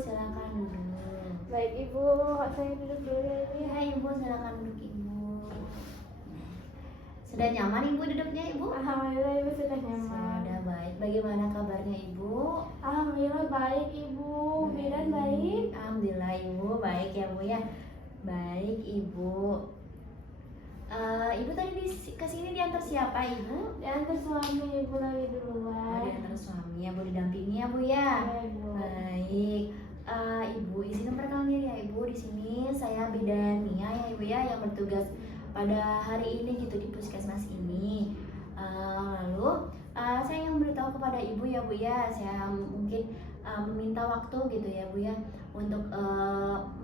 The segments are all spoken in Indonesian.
silakan duduk. Baik Ibu, saya duduk dulu ya Ibu. Ya Ibu, silakan duduk Ibu. Sudah nyaman Ibu duduknya Ibu? Alhamdulillah Ibu sudah nyaman. Sudah baik. Bagaimana kabarnya Ibu? Alhamdulillah baik Ibu. Bidan baik. Alhamdulillah Ibu baik ya Bu ya. Baik Ibu. Ibu tadi kesini diantar siapa Ibu? Diantar suami Ibu lagi duluan. Diantar suami ya Bu, didampingi ya Bu ya. Ya, Ibu. Baik. Ibu izin memperkenalkan diri ya Ibu. Di sini saya bidan Nia ya Ibu ya, yang bertugas pada hari ini gitu di puskesmas ini. Lalu saya yang beritahu kepada Ibu ya Bu ya, saya mungkin meminta waktu gitu ya Bu ya untuk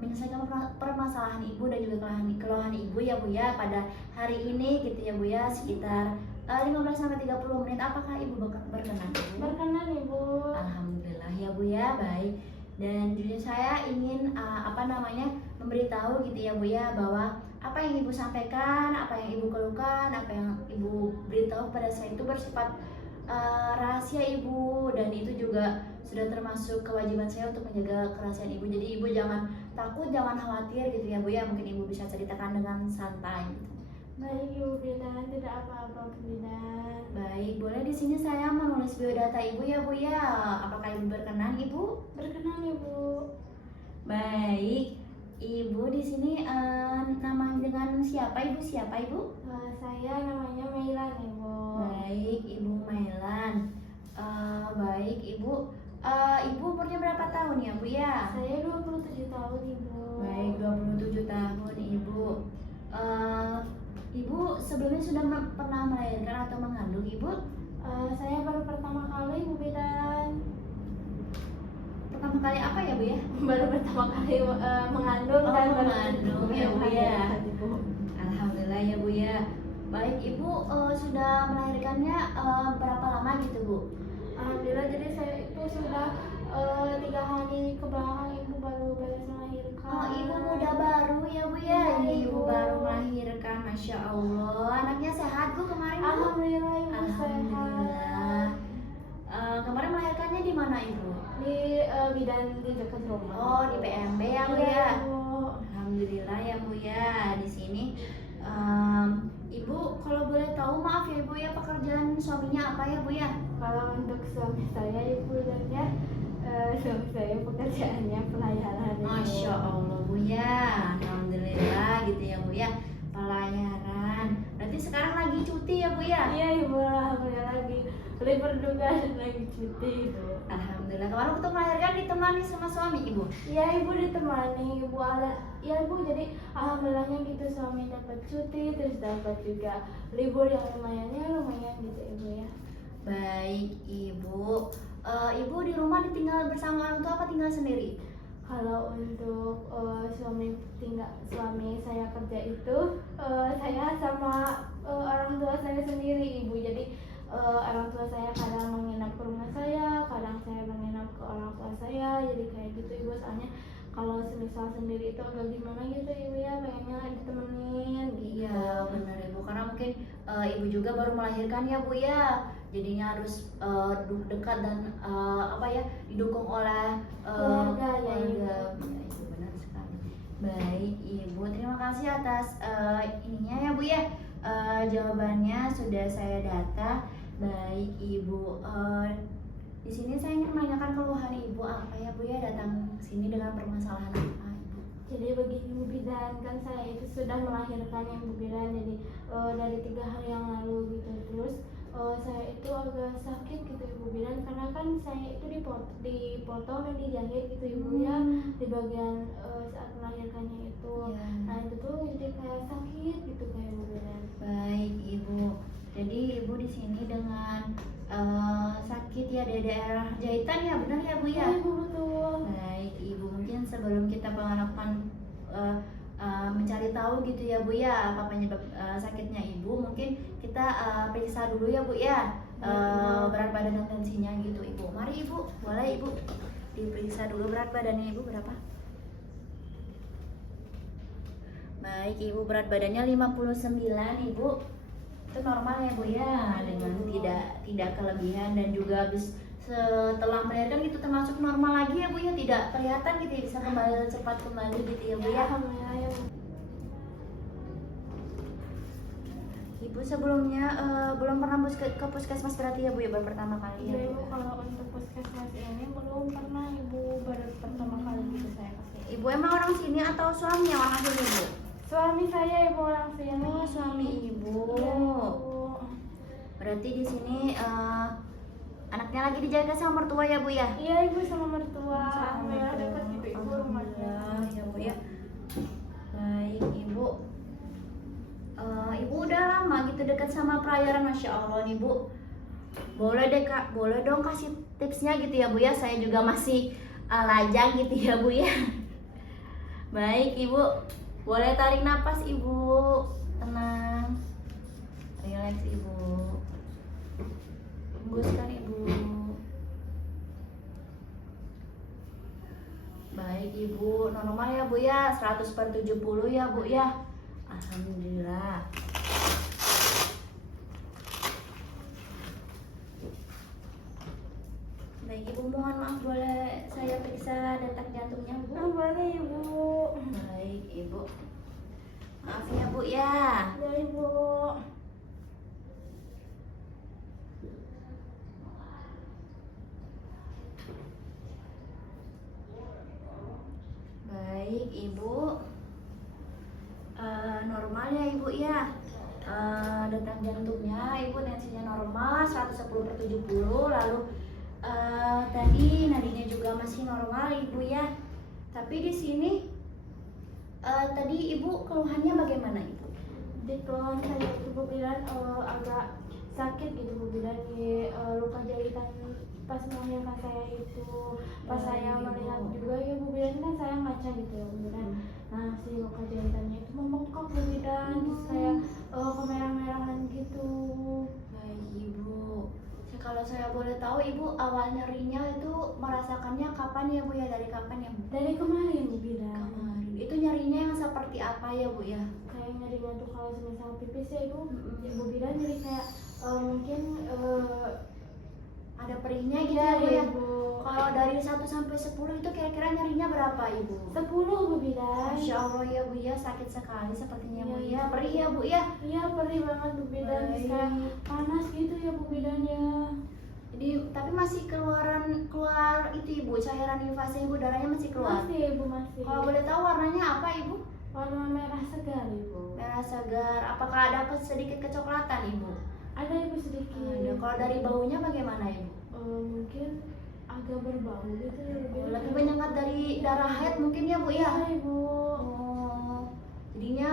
menyelesaikan permasalahan Ibu dan juga keluhan Ibu ya Bu ya pada hari ini gitu ya Bu ya, sekitar 15-30 menit. Apakah Ibu berkenan Bu? Berkenan Ibu. Alhamdulillah ya Bu ya, baik. Dan jujur saya ingin memberitahu gitu ya Bu ya, bahwa apa yang Ibu sampaikan, apa yang Ibu keluhkan, apa yang Ibu beritahu pada saya itu bersifat rahasia Ibu, dan itu juga sudah termasuk kewajiban saya untuk menjaga kerahasiaan Ibu. Jadi Ibu jangan takut, jangan khawatir gitu ya Bu ya, mungkin Ibu bisa ceritakan dengan santai gitu. Baik Ibu Bidan, tidak apa-apa Bidan. Baik, boleh di sini saya menulis biodata Ibu ya Bu ya. Apakah Ibu berkenan Ibu? Berkenan Ibu. Baik, Ibu di sini nama dengan siapa Ibu? Siapa Ibu? Saya namanya Mailan Ibu. Baik, Ibu Mailan. Baik Ibu. Ibu umurnya berapa tahun ya Bu ya? Saya 27 tahun Ibu. Baik, 27 tahun Ibu. Ibu sebelumnya sudah pernah melahirkan atau mengandung Ibu? Saya baru pertama kali Ibu Bidan. Pertama kali apa ya Bu ya? Baru pertama kali mengandung dan baru mengandung ya Bu ya. Ibu. Alhamdulillah ya Bu ya. Baik Ibu, sudah melahirkannya berapa lama gitu Bu? Alhamdulillah, jadi saya itu sudah 3 hari ke belakang Ibu baru beres melahirkan. Oh, Ibu muda baru ya Bu ya? Iya, Ibu Ibu. baru melahirkan, Masya Allah. Anaknya sehat Bu kemarin Bu? Alhamdulillah Ibu Alhamdulillah. sehat. Kemarin melahirkannya di mana Ibu? Di bidan di dekat rumah. Oh, di PMB ya Bu Iya, ya? Ibu. Alhamdulillah ya Bu ya. Di sini Ibu kalau boleh tahu, maaf ya Ibu ya, pekerjaan suaminya apa ya Bu ya? Kalau untuk suami saya Ibu dan ya, suami saya pekerjaannya pelayaran. Ibu. Masya Allah Bu ya. Alhamdulillah gitu ya Bu ya. Pelayaran. Berarti sekarang lagi cuti ya Bu ya? Iya Ibu, alhamdulillah lagi libur juga dan lagi cuti Ibu. Alhamdulillah. Kemarin waktu melahirkan ditemani sama suami Ibu? Iya Ibu ditemani Ibu ya Ibu, jadi alhamdulillahnya gitu suami dapat cuti, terus dapat juga libur yang lumayan gitu Ibu ya. Baik Ibu. Ibu di rumah ditinggal bersama orang tua apa tinggal sendiri? Kalau untuk suami saya kerja itu saya sama orang tua saya sendiri Ibu. Jadi orang tua saya kadang menginap ke rumah saya, kadang saya menginap ke orang tua saya. Jadi kayak gitu Ibu, soalnya kalau semisal sendiri itu agak gimana gitu Ibu ya, pengennya ditemenin gitu. Iya benar Ibu, karena mungkin Ibu juga baru melahirkan ya Bu ya, jadinya harus dekat dan didukung oleh Keluarga ya, keluarga. Ibu. Ya, itu benar sekali. Baik Ibu, terima kasih atas ininya ya Bu ya. Jawabannya sudah saya data. Baik Ibu, di sini saya ingin menanyakan keluhan Ibu apa ya Bu ya, datang sini dengan permasalahan apa Ibu? Jadi begini Bu Bidan, kan saya itu sudah melahirkan yang Bu Bidan, jadi dari 3 hari yang lalu gitu. Terus saya itu agak sakit gitu Ibu Bidan, karena kan saya itu dipotong dan dijahit gitu Ibu ya, di bagian saat melahirkannya itu. Ya. Nah itu tuh jadi kayak sakit gitu kayak Bu Bidan. Baik Ibu, jadi Ibu di sini dengan sakit ya di daerah jahitan ya, benar ya Bu ya? Ibu betul. Baik Ibu, mungkin sebelum kita melakukan mencari tahu gitu ya Bu ya, apa penyebab sakitnya Ibu, mungkin kita periksa dulu ya Bu ya, berat badan dan tensinya gitu Ibu. Mari Ibu, boleh Ibu diperiksa dulu berat badannya Ibu berapa? Baik Ibu, berat badannya 59 Ibu. Itu normal ya Bu ya, dengan tidak kelebihan, dan juga habis setelah melahirkan gitu termasuk normal lagi ya Bu ya, tidak kelihatan gitu ya, bisa kembali cepat kembali gitu ya Bu ya. Alhamdulillah ya Bu. Ibu sebelumnya belum pernah ke puskesmas berarti ya Bu ya, baru pertama kali ya Iya Bu. Ibu, kalau untuk puskesmas ini belum pernah Ibu, baru pertama kali gitu saya kesini. Ibu emang orang sini atau suaminya orang sini Bu? Suami saya Ibu orang sini. Oh suami Ibu. Iya Ibu. Berarti di sini anaknya lagi dijaga sama mertua ya Bu ya? Iya Ibu, sama mertua. Sama Alhamdulillah mertua. dekat gitu Ibu rumahnya. Alhamdulillah ya Bu ya. Baik Ibu. Ibu udah lama gitu dekat sama pelayaran, Masya Allah nih Bu. Boleh deh Kak, boleh dong kasih tipsnya gitu ya Bu ya. Saya juga masih lajang gitu ya Bu ya. Baik Ibu, boleh tarik napas Ibu, tenang, relax Ibu, hembuskan Ibu. Baik Ibu, normal ya Bu ya, 100/70 ya Bu ya. Alhamdulillah. Baik Ibu, mohon maaf boleh saya periksa detak jantungnya Bu? Oh, boleh Ibu. Baik Ibu, maaf ya Bu ya. Ya Ibu. Baik Ibu, normal ya Ibu ya. Detak jantungnya Ibu tensinya normal 110/70, lalu tadi nadinya juga masih normal Ibu ya. Tapi di sini tadi Ibu keluhannya bagaimana Ibu? Di keluhan saya Ibu bilang agak sakit gitu Bu, bilang di luka jahitan pas melahirkan saya itu. Pas saya melihat juga ya Bu bilang, kan saya ngaca gitu ya Bu bilang. Nah si luka jahitannya itu membengkak Bu bilang, terus kayak kemerah-merahan gitu. Baik Ibu, kalau saya boleh tahu Ibu awal nyerinya itu merasakannya kapan ya Bu ya? Dari kapan ya Bu? Dari kemarin Bu bilang. Kemarin. Itu nyerinya yang seperti apa ya Bu ya? Kayak nyerinya tuh kalau semisal pipis ya Ibu, Ibu bilang jadi kayak mungkin Ada perihnya gitu iya ya Bu ya? Ibu. Kalau dari 1 sampai 10 itu kira-kira nyerinya berapa Ibu? 10 Bu bilang. Masya Allah ya Bu ya, sakit sekali sepertinya Bu Iya, ya. iya. Perih ya Bu ya? Iya perih banget Bu bidan, Baik. kayak panas gitu ya Bu bidannya. Jadi tapi masih keluar itu Ibu, cairan nifasnya Ibu, darahnya masih keluar. Masih Ibu masih. Kalau boleh tahu warnanya apa Ibu? Warna merah segar Ibu. Merah segar. Apakah ada sedikit kecoklatan Ibu? Ada Ibu sedikit. Ada. Kalau dari baunya bagaimana Ibu? Mungkin agak berbau gitu ya Bu. Lagi menyengat dari darah haid mungkin ya Bu ya? Iya Ibu. Oh, jadinya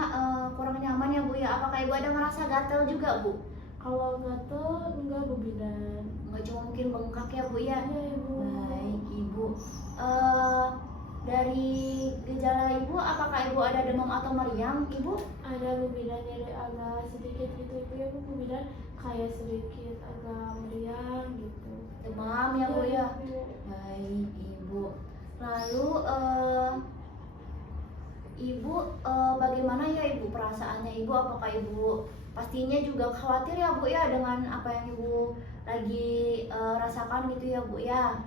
kurang nyaman ya Bu ya. Apakah Ibu ada ngerasa gatel juga Bu? Kalau gatel enggak Bu bidan. Nggak cuma mungkin bengkak ya Bu ya? Iya Ibu. Baik Ibu. Dari gejala Ibu, apakah Ibu ada demam atau meriang Ibu? Ada Bu bidan, jadi agak sedikit gitu Ibu ya Bu bidan, kayak sedikit agak meriang gitu. Demam ya Bu ya? Ibu. Baik Ibu. Lalu Ibu bagaimana ya Ibu perasaannya Ibu? Apakah Ibu pastinya juga khawatir ya Bu ya dengan apa yang Ibu lagi rasakan gitu ya Bu ya?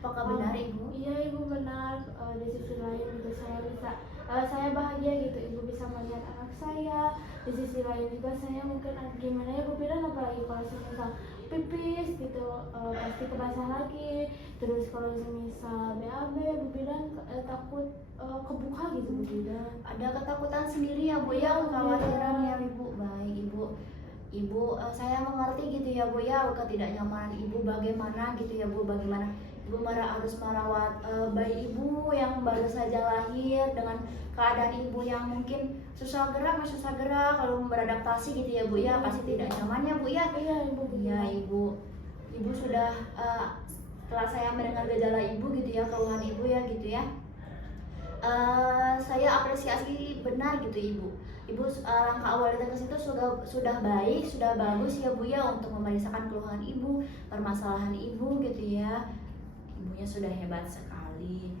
Apakah benar Ibu? Iya Ibu benar. Di sisi lain gitu saya bisa, saya bahagia gitu Ibu bisa melihat anak saya. Di sisi lain juga saya mungkin gimana ya Bu bidan, apalagi kalau semisal pipis gitu pasti kebasah lagi. Terus kalau semisal BAB Bu bidan takut kebuka gitu Bu bidan. Ada ketakutan sendiri ya Bu ya, kekhawatiran ya Ibu. Baik Ibu. Ibu saya mengerti gitu ya Bu ya, ketidaknyamanan Ibu bagaimana gitu ya Bu, bagaimana Ibu harus merawat bayi Ibu yang baru saja lahir dengan keadaan Ibu yang mungkin susah gerak, kalau beradaptasi gitu ya Bu ya, pasti tidak nyaman ya Bu ya. Iya Ibu. Iya Ibu. Ibu sudah setelah saya mendengar gejala Ibu gitu ya, keluhan Ibu ya gitu ya. Saya apresiasi benar gitu Ibu. Ibu langkah awal datang ke situ sudah baik, sudah bagus ya Bu ya untuk memeriksakan keluhan Ibu, permasalahan Ibu gitu ya. Ibunya sudah hebat sekali.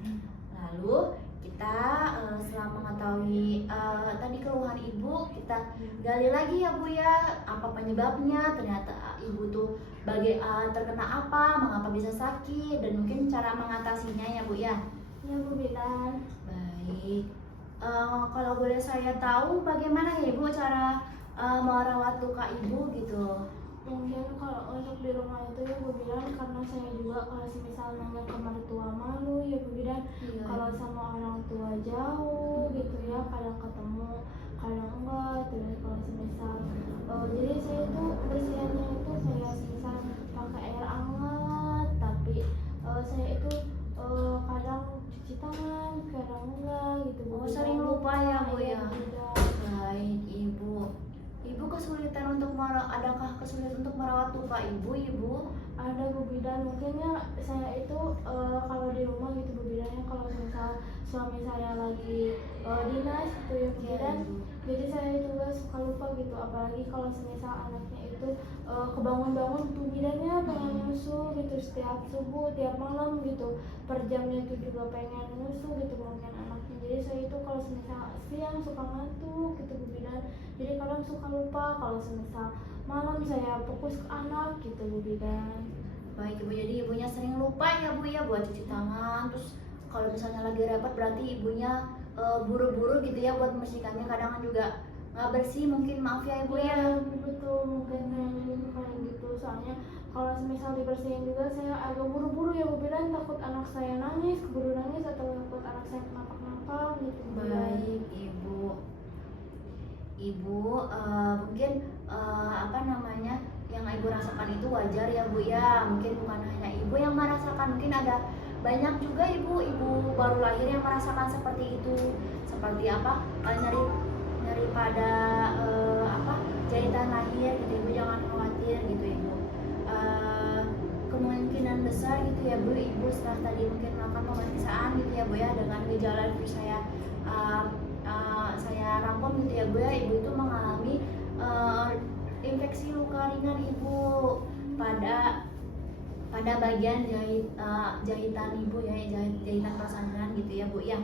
Lalu kita setelah mengetahui tadi keluhan ibu, kita gali lagi ya Bu ya, apa penyebabnya, ternyata ibu tuh terkena apa, mengapa bisa sakit, dan mungkin cara mengatasinya ya Bu ya. Ya Bu Bidan. Baik. Kalau boleh saya tahu bagaimana ya Ibu cara merawat luka ibu gitu? Mungkin kalau untuk di rumah itu ya Bu Bidan, karena saya juga kalau semisal nanya ke mertua malu ya Bu Bidan. Iya. Kalau sama orang tua jauh gitu ya, kadang ketemu kadang enggak. Terus kalau semisal jadi saya itu bersihannya itu kayak semisal pakai air hangat, tapi saya itu kadang cuci tangan, kadang enggak gitu Bu Oh, Bidan. sering lupa ya Bu Iya, ya. Bu Bidan. Baik Ibu. Ibu kesulitan untuk adakah kesulitan untuk merawat luka ibu? Ada Bu Bidan, mungkinnya saya itu kalau di rumah gitu Bu Bidan ya, kalau misal suami saya lagi dinas gitu ya Bu Iya, Bidan, Ibu. jadi saya juga suka lupa gitu, apalagi kalau semisal anaknya itu kebangun-bangun Bu Bidannya pengen nyusu gitu setiap subuh, tiap malam gitu, per jamnya itu juga pengen nyusu gitu mungkin anaknya. Jadi saya itu kalau semisal siang suka ngantuk gitu Bu Bidan, jadi kadang suka lupa. Kalau semisal malam saya fokus ke anak gitu Bu Bidan. Baik Ibu, jadi ibunya sering lupa ya Bu ya buat cuci tangan. Terus kalau misalnya lagi repot berarti ibunya buru-buru gitu ya buat membersihkannya. Kadang kan juga nggak bersih, mungkin maaf ya Ibu ya. Iya betul, mungkin kayaknya kayak gitu. Soalnya kalau semisal dibersihin juga saya agak buru-buru ya Bu Bidan, takut anak saya nangis, keburu nangis, atau takut anak saya kenapa-kenapa gitu Bu Bidan. Baik Ibu. Ibu mungkin apa namanya yang ibu rasakan itu wajar ya Bu ya. Mungkin bukan hanya ibu yang merasakan, mungkin ada banyak juga ibu baru lahir yang merasakan seperti itu. Seperti apa, nyeri pada apa jahitan lahir gitu. Ibu jangan khawatir gitu Ibu. Kemungkinan besar gitu ya Bu, ibu setelah tadi mungkin melakukan pemeriksaan gitu ya Bu ya, dengan gejala yang saya rangkum gitu ya Bu ya, ibu itu mengalami infeksi luka ringan Ibu pada bagian jahitan Ibu ya, jahitan persalinan gitu ya Bu ya.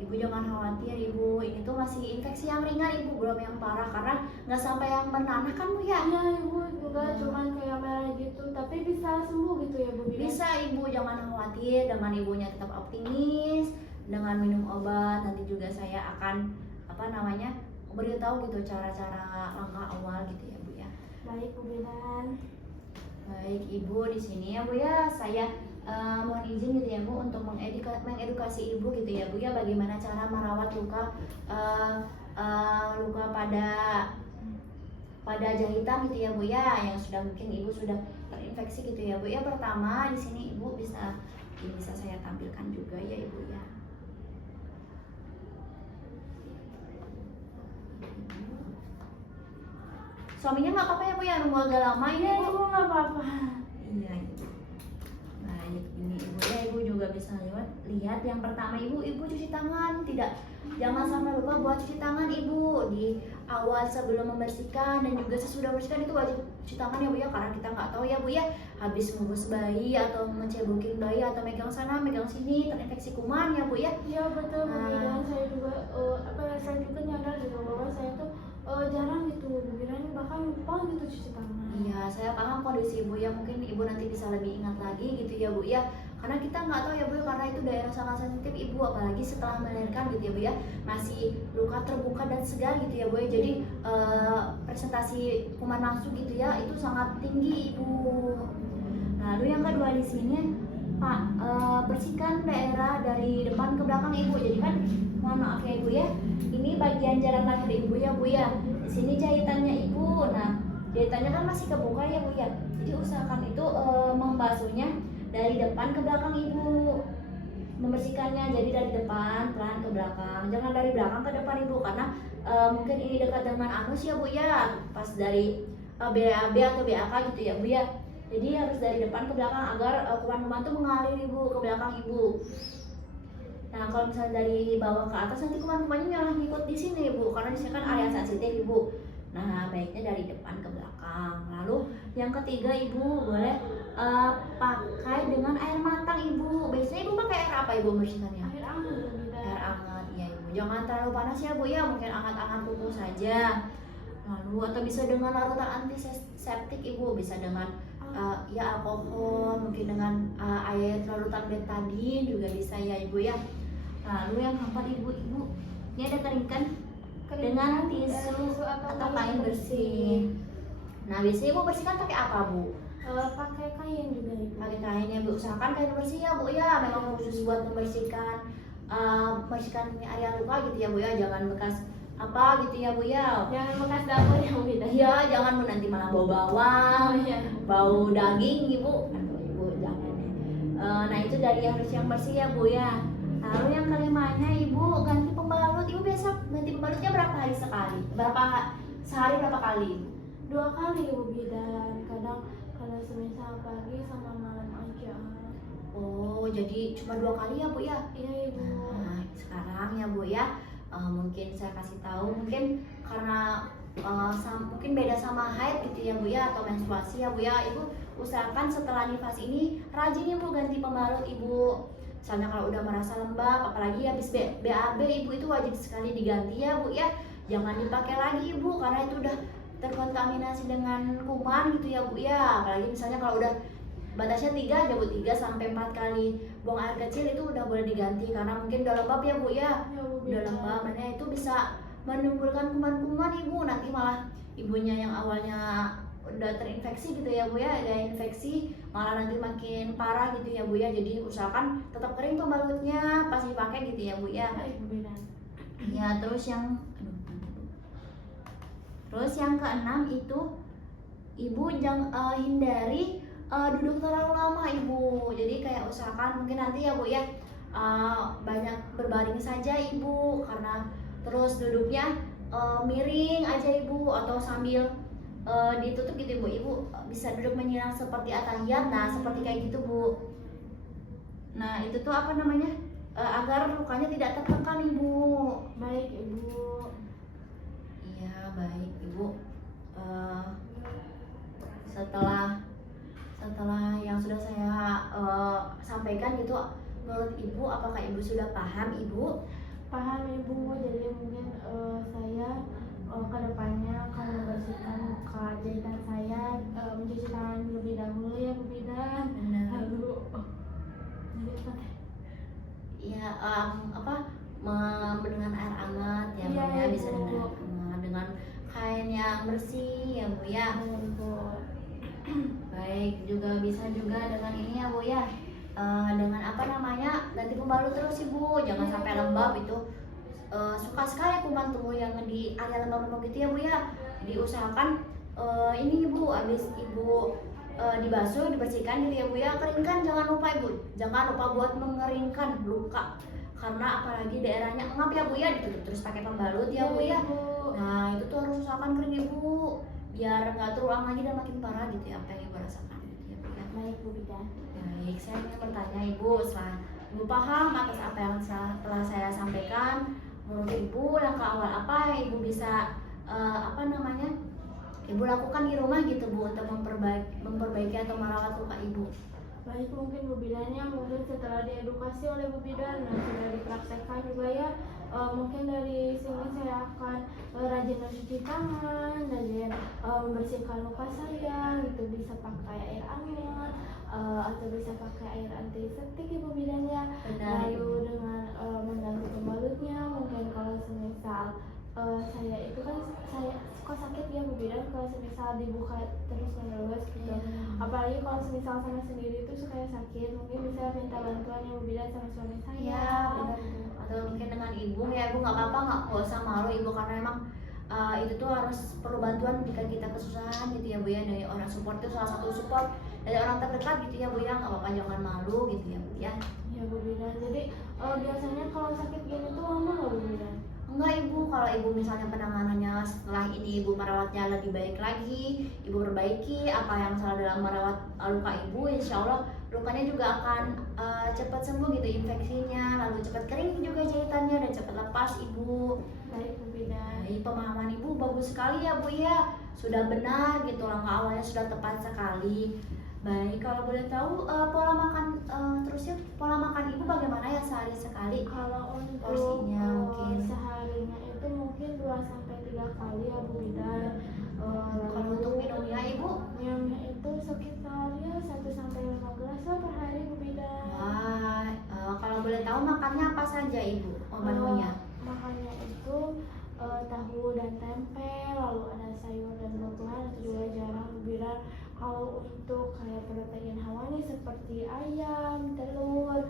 Ibu jangan khawatir Ibu, ini tuh masih infeksi yang ringan Ibu, belum yang parah, karena nggak sampai yang bernanah kan Bu ya. Iya Ibu, enggak cuman kayak merah gitu, tapi bisa sembuh gitu ya Bu Bidan. Bisa Ibu, jangan khawatir, dengan ibunya tetap optimis, dengan minum obat. Nanti juga saya akan beritahu gitu cara-cara langkah awal gitu ya Bu ya. Baik Bu Bidan. Baik Ibu, di sini ya Bu ya, saya mohon izin gitu ya Bu untuk mengedukasi Ibu gitu ya Bu ya, bagaimana cara merawat luka pada jahitan gitu ya Bu ya, yang sudah mungkin Ibu sudah terinfeksi gitu ya Bu ya. Pertama di sini Ibu bisa saya tampilkan juga ya Ibu ya. Suaminya nggak apa-apa ya Bu ya, nunggu agak lama ini Iya Bu. Ibu, nggak apa-apa. Iya Ibu. Baik, ini Ibu ya, Ibu juga bisa lihat yang pertama Ibu cuci tangan, jangan sampai lupa buat cuci tangan Ibu di awal sebelum membersihkan dan juga sesudah membersihkan itu wajib cuci tangan ya Bu ya, karena kita nggak tahu ya Bu ya, habis ngurus bayi atau mencebokin bayi atau megang sana megang sini terinfeksi kuman ya Bu ya. Iya betul Bu Bidan, saya juga saya juga nyadar gitu bahwa saya tuh jarang gitu Bu Bidan, bahkan lupa gitu cuci tangan. Iya, saya paham kondisi Ibu ya, mungkin Ibu nanti bisa lebih ingat lagi gitu ya Bu ya, karena kita nggak tahu ya Bu, karena itu daerah sangat sensitif Ibu, apalagi setelah melahirkan gitu ya Bu ya, masih luka terbuka dan segar gitu ya Bu ya, jadi presentasi kuman masuk gitu ya itu sangat tinggi Ibu. Lalu yang kedua di sini Pak, bersihkan daerah dari depan ke belakang Ibu. Jadi kan mohon maaf ya Ibu ya, ini bagian jalan lahir Ibu ya Bu ya, di sini jahitannya Ibu. Nah, jahitannya kan masih kebuka ya Bu ya, jadi usahakan itu membasuhnya dari depan ke belakang Ibu, membersihkannya jadi dari depan pelan ke belakang, jangan dari belakang ke depan Ibu, karena mungkin ini dekat dengan anus ya Bu ya, pas dari BAB atau BAK gitu ya Bu ya, jadi harus dari depan ke belakang agar kuman-kuman itu mengalir Ibu ke belakang Ibu. Nah, kalau misalnya dari bawah ke atas nanti kuman-kumannya malah ngikut di sini Ibu, karena di sini kan area sensitif Ibu. Nah, baiknya dari depan ke belakang. Lalu yang ketiga Ibu boleh pakai dengan air matang Ibu. Biasanya Ibu pakai air apa Ibu membersihkannya? Air hangat Bu Bidan. Air hangat ya Ibu Jangan terlalu panas ya Bu ya, mungkin hangat-hangat tubuh saja. Lalu atau bisa dengan larutan antiseptik Ibu, bisa dengan ya alkohol, mungkin dengan air larutan betadine juga bisa ya Ibu ya. Lalu yang keempat Ibu, ini ada keringkan dengan tisu atau kain bersih. Nah biasanya Ibu bersihkan pakai apa Bu? Pakai kain juga Ibu. Pakai kain ya Bu, usahakan kain bersih ya Bu ya, memang khusus buat membersihkan area luka gitu ya Bu ya, jangan bekas apa gitu ya Bu ya. Jangan bekas dapur yang beda. Iya, jangan Bu, nanti malah bau bawang, Iya. bau daging Ibu. Aduh Ibu jangan ya. Nah itu dari yang bersih ya Bu ya. Lalu yang kelimanya Ibu ganti pembalut. Ibu biasa ganti pembalutnya berapa hari sekali? Sehari berapa kali? 2 kali Ibu bidan. Kadang kalau semisal pagi sama malam aja. Oh jadi cuma 2 kali ya Bu ya? Iya Ibu. Nah sekarang ya Bu ya, mungkin saya kasih tahu, mungkin karena mungkin beda sama haid gitu ya Bu ya, atau menstruasi ya Bu ya. Ibu usahakan setelah nifas ini rajin Ibu ganti pembalut Ibu. Misalnya kalau udah merasa lembab, apalagi habis BAB Ibu, itu wajib sekali diganti ya Bu ya. Jangan dipakai lagi Ibu, karena itu udah terkontaminasi dengan kuman gitu ya Bu ya. Apalagi misalnya kalau udah batasnya 3 aja Bu, 3 sampai 4 kali buang air kecil itu udah boleh diganti, karena mungkin udah lembab ya Bu ya. Ya, Bu, Udah lembab, makanya itu bisa menimbulkan kuman-kuman Ibu. Nanti malah ibunya yang awalnya udah terinfeksi gitu ya Bu ya, ada infeksi, malah nanti makin parah gitu ya Bu ya. Jadi usahakan tetap kering pembalutnya pas dipakai gitu ya Bu ya. Ya, Ibu bidan. Ya terus yang keenam itu Ibu jangan hindari duduk terlalu lama Ibu. Jadi kayak usahakan mungkin nanti ya Bu ya, banyak berbaring saja Ibu, karena terus duduknya miring aja Ibu, atau sambil ditutup gitu Ibu. Ibu bisa duduk menyilang seperti atahiyat, nah seperti kayak gitu Bu. Nah itu tuh apa namanya, agar lukanya tidak tertekan Ibu. Baik Ibu. Iya baik Ibu. Setelah yang sudah saya sampaikan gitu, menurut Ibu apakah Ibu sudah paham Ibu? Paham Ibu, jadi mungkin saya kedepannya akan membersihkan luka jahitan saya, mencuci tangan lebih dahulu ya Bu bidan. Lalu jadi apa teh? Iya dengan air hangat ya Bu Iya, ya, bisa Ibu. dengan air hangat, dengan kain yang bersih ya Bu ya. Ya, Ibu. Baik, juga bisa juga dengan ini ya Bu ya, dengan apa namanya, ganti pembalut terus Ibu, jangan Iya, sampai Bu. lembab itu. Suka sekali kuman tubuh yang di area lembab-lembab gitu ya Bu ya. Jadi usahakan ini Ibu, habis Ibu dibasuh, dibersihkan gitu ya Bu ya, keringkan, jangan lupa Ibu, jangan lupa buat mengeringkan luka, karena apalagi daerahnya engap ya Bu ya, ditutup terus pakai pembalut ya Bu ya. Ibu. Nah itu tuh harus usahakan kering Ibu, biar nggak terulang lagi dan makin parah gitu ya apa yang Ibu rasakan gitu ya Bu ya. Baik Bu bidan. Baik, saya ingin bertanya Ibu, setelah Ibu paham atas apa yang telah saya sampaikan, menurut Ibu langkah awal apa yang Ibu bisa Ibu lakukan di rumah gitu Bu, untuk memperbaiki atau merawat luka Ibu? Baik, mungkin Bu bidannya mungkin setelah diedukasi oleh Bu bidan dan sudah dipraktekkan juga ya, mungkin dari sini saya akan rajin mencuci tangan, rajin membersihkan luka saya gitu, bisa pakai air hangat atau bisa pakai air antiseptik Ibu bidannya. Benar, Lalu Ibu. dengan mengganti pembalutnya, mungkin kalau semisal saya itu kan saya kok sakit ya Bu bidan kalau semisal dibuka terus menerus gitu. Apalagi kalau semisal sama sendiri itu suka sakit, mungkin bisa minta bantuan yang Bu bidan sama suami saya. Iya benar Ibu. Atau mungkin dengan Ibu ya Ibu, nggak apa-apa, nggak usah malu Ibu, karena emang itu tuh harus perlu bantuan jika kita kesusahan gitu ya Bu ya, dari orang support itu salah satu support dari orang terdekat gitu ya Bu ya, nggak apa-apa, jangan malu gitu ya Bu ya. Ya Bu bidan. Jadi biasanya kalau sakit gini tuh lama nggak Bu bidan? Enggak Ibu, kalau Ibu misalnya penanganannya setelah ini Ibu merawatnya lebih baik lagi, Ibu perbaiki apa yang salah dalam merawat luka Ibu, insya Allah lukanya juga akan cepat sembuh gitu infeksinya, lalu cepat kering juga jahitannya dan cepat lepas Ibu. Baik Bu bidan. Jadi pemahaman Ibu bagus sekali ya Bu ya, sudah benar gitu, langkah awalnya sudah tepat sekali. Baik, kalau boleh tahu pola makan terusnya pola makan Ibu bagaimana ya sehari sekali? Kalau untuk Porsinya mungkin sampai 3 kali ya Bu Bidan. Kalau untuk minumnya ibu? Minumnya itu sekitar ya 1 sampai 5 gelas lah per hari Bu Bidan. Wah, kalau boleh tahu makannya apa saja ibu? Menunya? Makannya itu tahu dan tempe, lalu ada sayur dan buah-buahan, itu juga jarang Bu Bidan. Kalau untuk kayak protein hewani seperti ayam, telur,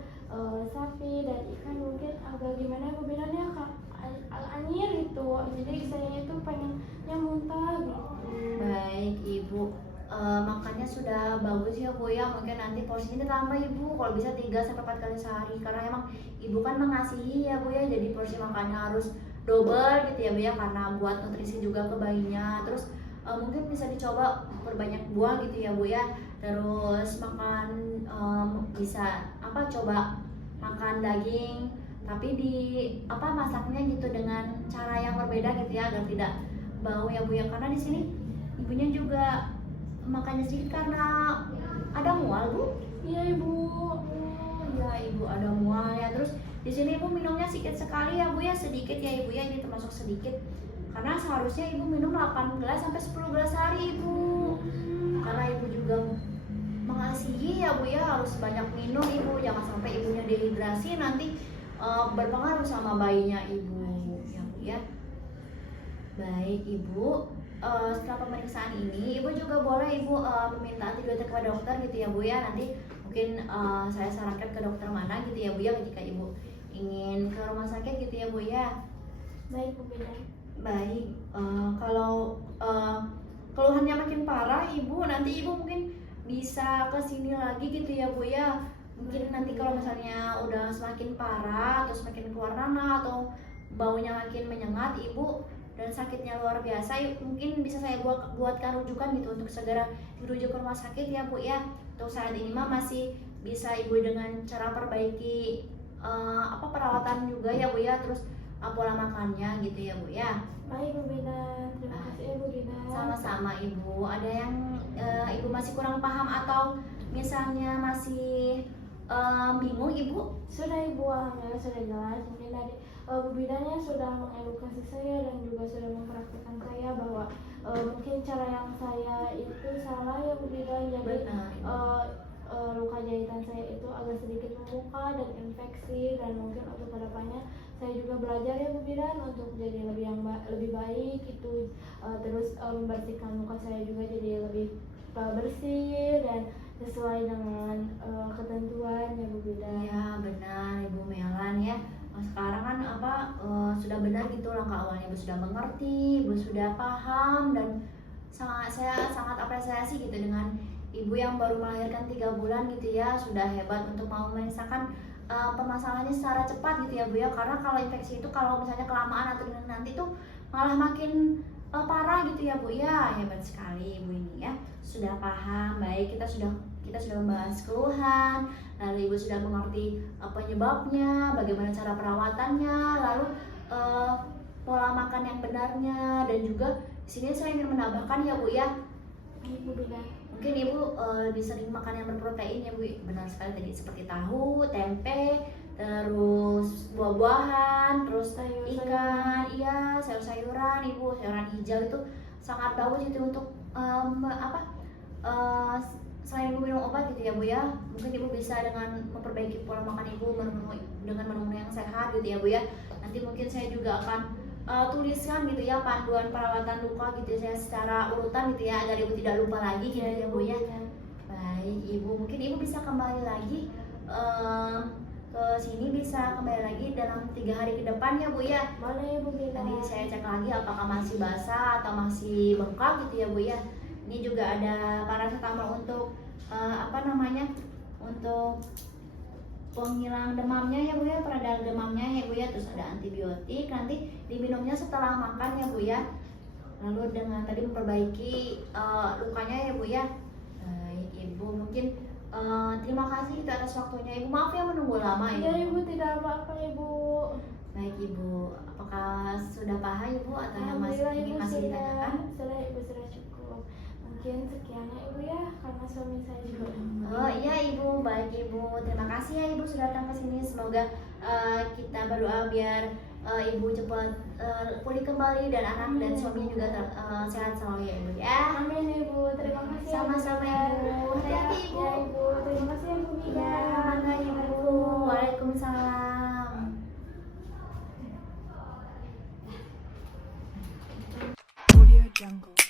sapi dan ikan mungkin agak gimana Bu Bidan ya Kak, anyir gitu. Jadi saya itu pengennya muntah gitu. Baik ibu. Makannya sudah bagus ya Bu ya, mungkin nanti porsinya ditambah ibu, kalau bisa 3 sampai 4 kali sehari, karena emang ibu kan mengasihi ya Bu ya, jadi porsi makannya harus double gitu ya Bu ya, karena buat nutrisi juga ke bayinya. Terus mungkin bisa dicoba perbanyak buah gitu ya Bu ya, terus makan bisa coba makan daging tapi di masaknya gitu dengan cara yang berbeda gitu ya, agar tidak bau ya Bu ya, karena di sini ibunya juga makannya sedikit karena ada mual Bu. Iya Ibu. Ya ibu ada mual ya. Terus di sini ibu minumnya sedikit sekali ya Bu ya, sedikit ya ibu ya, ini termasuk sedikit karena seharusnya ibu minum 8 gelas sampai 10 gelas sehari ibu, karena ibu juga mengasihi ya Bu ya, harus banyak minum ibu, jangan sampai ibunya dehidrasi nanti berpengaruh sama bayinya ibu ya Bu ya. Baik ibu, setelah pemeriksaan ini ibu juga boleh ibu meminta antibiotik ke dokter gitu ya Bu ya, nanti mungkin saya sarankan ke dokter mana gitu ya Bu ya, jika ibu ingin ke rumah sakit gitu ya Bu ya. Baik Bu Bidan. Baik, kalau keluhannya makin parah ibu, nanti ibu mungkin bisa ke sini lagi gitu ya Bu ya. Mungkin nanti kalau misalnya udah semakin parah atau semakin keluar nanah atau baunya makin menyengat ibu dan sakitnya luar biasa, mungkin bisa saya buatkan rujukan gitu untuk segera dirujuk ke rumah sakit ya Bu ya. Untuk saat ini mah masih bisa ibu dengan cara perbaiki perawatan juga ya Bu ya, terus pola makannya gitu ya Bu ya. Baik Bu Bidan, terima kasih ya Bu Bidan. Sama-sama ibu. Ada yang ibu masih kurang paham atau misalnya masih bingung ibu? Sudah Ibu, alhamdulillah sudah jelas. Mungkin tadi Bu Bidannya sudah mengedukasi saya dan juga sudah mempraktikkan saya bahwa mungkin cara yang saya itu salah ya Bu Bidan. Jadi luka jahitan saya itu agak sedikit membuka dan infeksi, dan mungkin untuk kedepannya saya juga belajar ya Bu Bidan untuk jadi lebih baik itu, terus membersihkan luka saya juga jadi lebih bersih dan sesuai dengan ketentuan ya Bu Bidan. Ya benar Ibu Melan ya. Sekarang kan sudah benar gitu langkah awalnya, Ibu sudah mengerti, Ibu sudah paham, dan saya sangat apresiasi gitu dengan ibu yang baru melahirkan 3 bulan gitu ya, sudah hebat untuk mau menyelesaikan permasalahannya secara cepat gitu ya Bu ya. Karena kalau infeksi itu kalau misalnya kelamaan atau nanti tuh malah makin parah gitu ya Bu ya. Hebat sekali Ibu ini ya, sudah paham. Baik, kita sudah membahas keluhan, lalu Ibu sudah mengerti penyebabnya, bagaimana cara perawatannya, lalu pola makan yang benarnya, dan juga di sini saya ingin menambahkan ya Bu ya, Ibu Bidan. mungkin Ibu disering makan yang berprotein ya Bu. Benar sekali tadi, seperti tahu, tempe, terus buah-buahan, terus ikan, iya, sayur-sayuran Ibu, sayuran hijau itu sangat bagus itu untuk selain Ibu minum obat gitu ya Bu ya. Mungkin Ibu bisa dengan memperbaiki pola makan Ibu dengan menu yang sehat gitu ya Bu ya. Nanti mungkin saya juga akan tuliskan gitu ya panduan perawatan luka gitu ya secara urutan gitu ya, agar Ibu tidak lupa lagi gitu ya Bu ya. Baik Ibu, mungkin Ibu bisa kembali lagi ke sini, bisa kembali lagi dalam 3 hari ke depan ya Bu ya. Mana ya Bu Bidan? Nanti saya cek lagi apakah masih basah atau masih bengkak gitu ya Bu ya. Ini juga ada paracetamol untuk untuk penghilang demamnya ya Bu ya, peredam demamnya ya Bu ya. Terus ada antibiotik, nanti diminumnya setelah makan ya Bu ya. Lalu dengan tadi memperbaiki lukanya ya Bu ya. Baik Ibu, mungkin terima kasih itu atas waktunya Ibu. Maaf ya menunggu lama Iya Ibu. Ibu, tidak apa-apa Ibu. Baik Ibu, apakah sudah paham Ibu atau yang Alhamdulillah masih Ibu ditanyakan? sudah Ibu sudah cukup. Mungkin sekiannya Ibu ya, karena suami saya juga udah Oh iya Ibu, baik Ibu. Terima kasih ya Ibu sudah datang ke sini. Semoga kita berdoa biar ibu cepat pulih kembali dan anak dan suaminya juga sehat selalu ya ibu ya. Amin ibu, terima kasih. Sama-sama ibu. Hati-hati ibu. Ya ibu, terima kasih ibu Mida. Ya, mangga ibu. Waalaikumsalam. Audio Jungle.